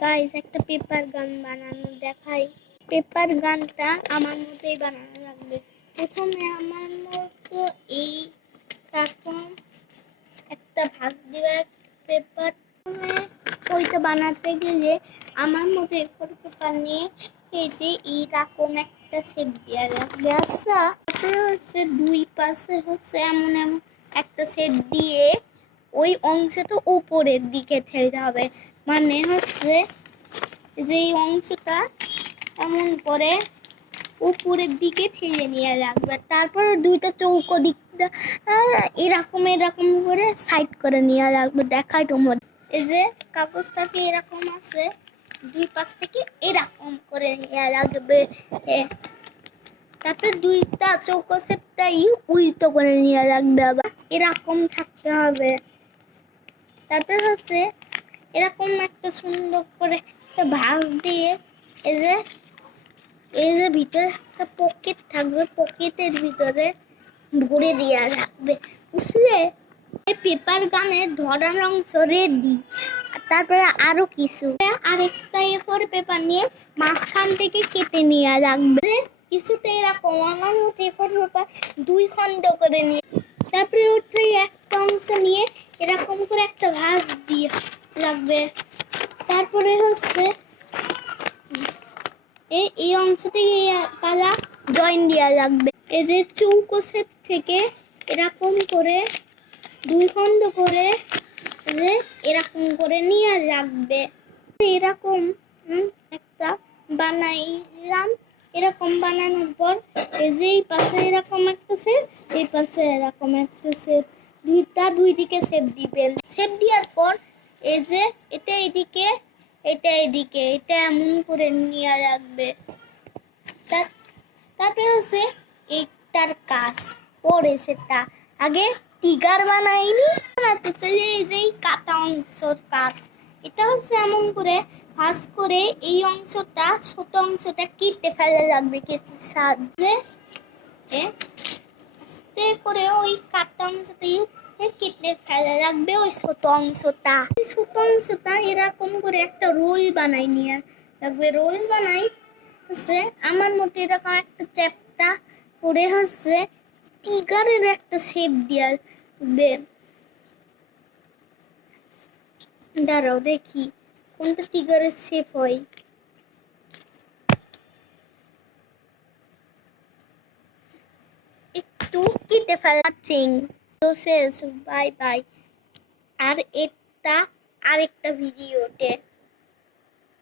Guys একটা paper গান বানানো দেখাই। পেপার গানটা আমার মতোই বানানো লাগবে। প্রথমে আমার মতো এই রকম একটা ভাঁজ দেওয়ার পেপার, ওইটা বানাতে গেলে আমার মতো এফোর পেপার নিয়ে কেটে এইরকম একটা শেপ দেওয়া লাগবে। আচ্ছা, তারপরে হচ্ছে দুই পাশে হচ্ছে এমন এমন একটা শেপ দিয়ে ওই অংশটা উপরের দিকে ঠেলতে হবে। মানে হচ্ছে যেই অংশটা এমন করে উপরের দিকে ঠেলে নিয়ে লাগবে। তারপরে দুইটা চৌকো দিকটা এরকম এরকম করে সাইড করে নিয়ে লাগবে। দেখাই তোমার, এই যে কাগজটাকে এরকম আছে, দুই পাশ থেকে এরকম করে নিয়ে লাগবে। তারপরে দুইটা চৌকো শেপটাই উল্টো করে নিয়ে লাগবে, আবার এরকম থাকতে হবে। তারপরে হচ্ছে এরকম একটা সুন্দর করে একটা ভাঁজ দিয়ে এই যে ভিতরে একটা পকেট থাকবে, পকেটের ভিতরে ভরে দেওয়া থাকবে, বুঝলে? পেপার গানের ধরার অংশ রেডি। তারপরে আরো কিছু আরেকটা এরপর পেপার নিয়ে মাঝখান থেকে কেটে নিয়ে লাগবে কিছুটা এরকম। আমার মতো এরপর পেপার দুই খণ্ড করে নিয়ে তারপরে ওটা একটা অংশ নিয়ে এরকম করে একটা ভাঁজ দিয়ে লাগবে। তারপরে হচ্ছে এই অংশটিকে পালা জয়েন দেওয়া লাগবে। এই যে চৌকো সেট থেকে এরকম করে দুই খণ্ড করে যে এরকম করে নিয়ে লাগবে। এরকম একটা বানাইলাম। এরকম বানানোর পর এই যে এই পাশে এরকম একটা শেপ, এই পাশে এরকম একটা শেপ, দুই দিকে শেপ দিবেন। শেপ দেওয়ার পর এই যে এটা এদিকে এটা এদিকে এটা এমন করে নিয়ে রাখবে। তারপরে হচ্ছে এইটার কাজ পরে সেটা আগে টিগার বানাইনি, বানাতে চাই এই যে কাটা অংশর কাজ। এটা হচ্ছে এমন করে ভাঁজ করে এই অংশটা ছোট অংশটা কেটে ফেলা লাগবে কেচির সাহায্যে। আস্তে করে ওই কাটা অংশটা কেটে ফেলা লাগবে ওই ছোট অংশটা। ছোট অংশটা এরকম করে একটা রোল বানাই নিয়ে লাগবে। রোল বানাই হচ্ছে আমার মতো এরকম একটা চ্যাপ্টা করে হচ্ছে টিগারের একটা শেপ দিয়ে দাঁড়াও দেখি কোনটা টিগারের শেপ হয়। একটু কেটে ফেলাচ্ছেন তো শেষ, বাই বাই। আর এটা আরেকটা ভিডিওতে